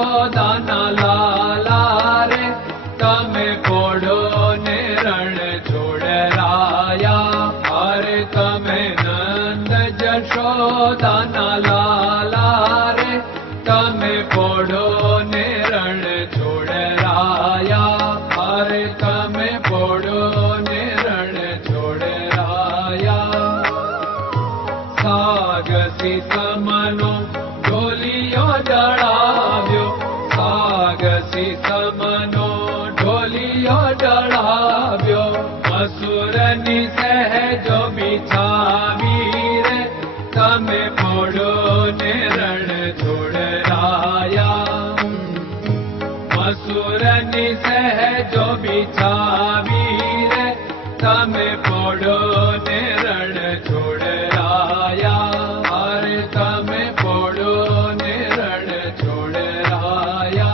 જશોદાના લાલા રે તમે પોડો ને રણ છોડરાયા. અરે તમે નંદ જશોદાના લાલા રે તમે પોડો ને રણ છોડરાયા. અરે તમે પોડો ને રણ છોડરાયા. સાગસી સમનો ઢોલિયો ડળાવ્યો, સાગસી સમનો ઢોલિયો ડળાવ્યો. મસૂરની સહેજો બિછાવી રે તમે પોડો ને રણ છોડરાયા. મસૂરની સહેજો બિછાવી રે તમે પોડો ને રણ છોડરાયા. અરે તમે પોડો ને રણ છોડરાયા.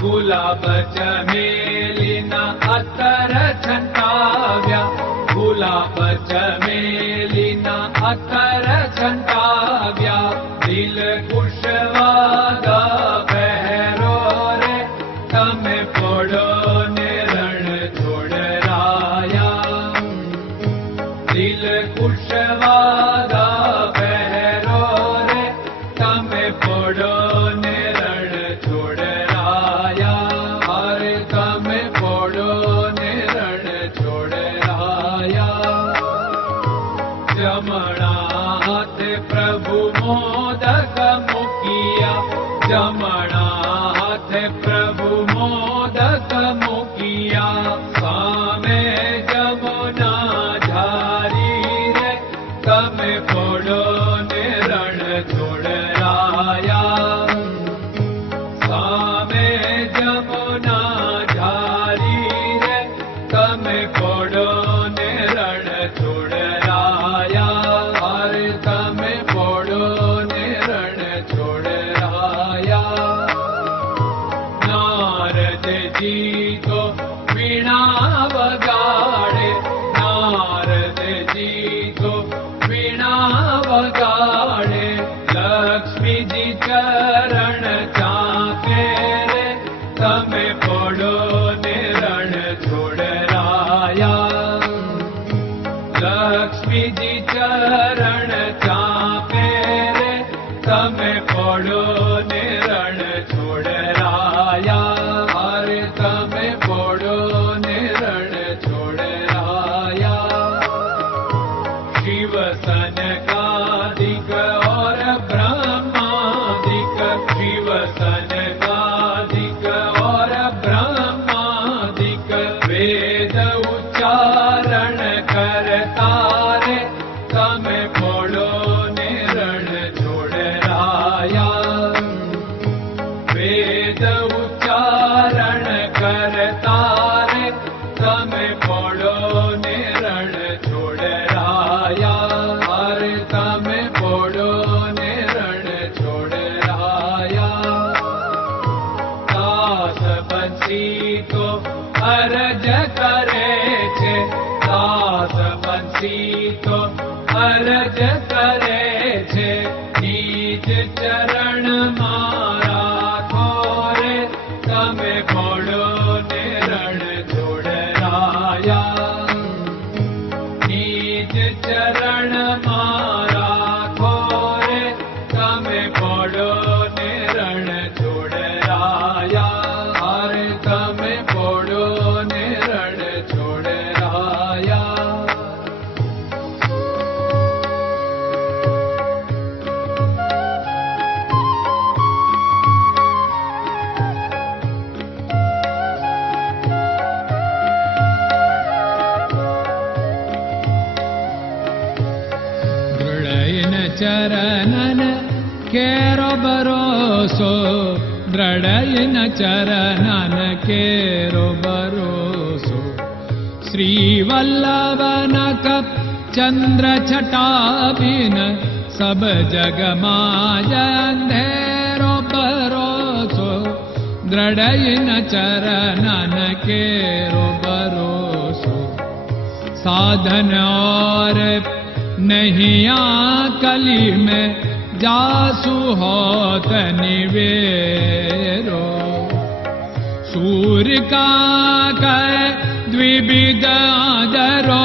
ગુલાબ ચમેલીના અત્તર છંટાવ્યા, ગુલાબ ચમેલીના અત્તર છંટાવ્યા. દિલ કુશવાદા પહેરો રે તમે પોડો ને રણ છોડરાયા. દિલ કુશવાદા પહેરો રે તમે પોડો ને રણ છોડરાયા. અરે તમે પોડો ને રણ છોડરાયા. જમણા હાથે પ્રભુ મોદક મૂકિયા, જમણા હાથે પ્રભુ મોદક મૂકિયા. સામે જમુના ઝારી રે તમે પોડો ને રણ છોડરાયા. સામે જમુના ઝારી રે તમે પોડો ને રણ છોડરાયા. અરે તમે પોડો ને રણ છોડરાયા. નારદજી તો વીણા વગાડે, નારદજી તો વીણા વગાડે. લક્ષ્મીજી ચરણ ચાકે રે તમે પોડો ને રણ છોડરાયા. લક્ષ્મીજી ચરણ ચાપે રે તમે પોડો ને રણ છોડરાયા. અરે તમે પોડો ને રણ છોડરાયા. શિવ સનકાદિક और ब्रह्मादिक, शिव सनकादिक और ब्रह्मादिक. वेद उच्चारण करता रे તમે પોડો ને રણ છોડરાયા. વેદ ઉચ્ચારણ કરતા રે તમે પોડો ને રણ છોડરાયા. અરે તમે પોડો ને રણ છોડરાયા. દાસ બંસી તો અરજ કરે છે, દાસ બંસી તો અરજ કરે છે. નીચ ચરણ મારા ખોરે તમે પોડો ને રણ છોડરાયા. નીચ ચરણ મારા ખોરે તમે પોડો ને રણ છોડરાયા. અરે તમે પોડો ને રણ છોડરાયા. ચરણન કેરો ભરોસો, દ્રઢયન ચરણન કેરો ભરોસો. શ્રી વલ્લભન કપ ચંદ્ર છટાબિન સબ જગમાં અંધેરો ભરોસો. દ્રઢયન ચરણન કેરો ભરોસો. साधन और नहीं कली में जासु होत निवेरो। सूर्य का कै द्विविध आदरो,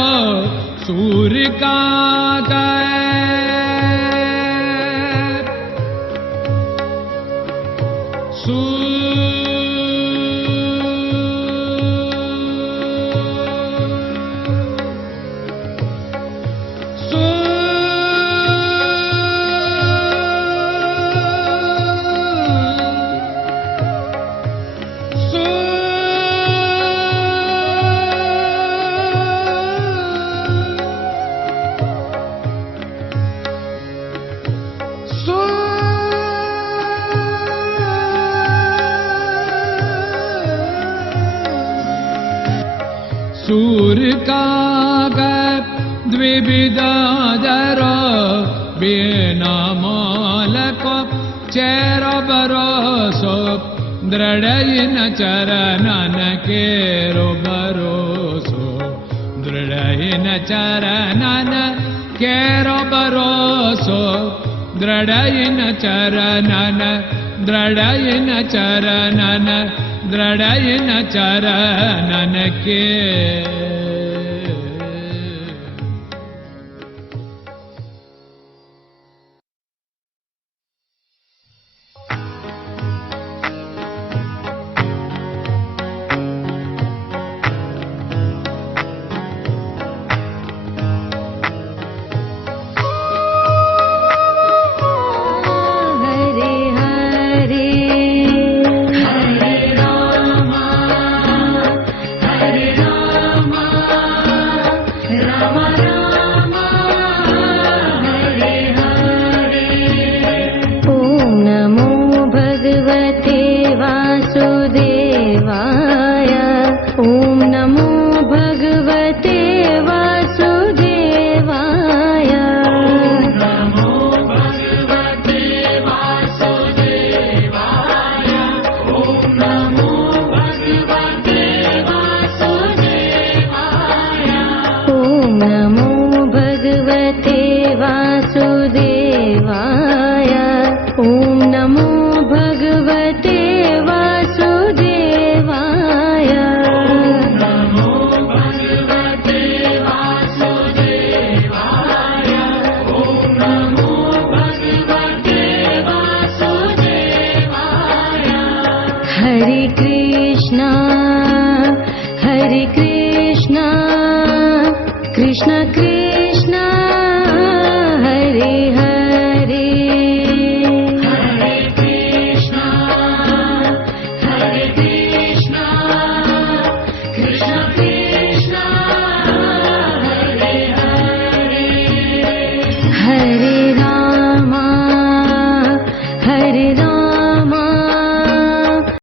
सूर्य का सूर्य का द्विविधादरो, बिना मोल को चेर भरोसो, दृढ़ चरणन केरो भरोसो, दृढ़ चरणन केरो भरोसो, दृढ़ चरणन, दृढ़ चरणन, दृढ़ चरणन के। Hare Krishna, Krishna Krishna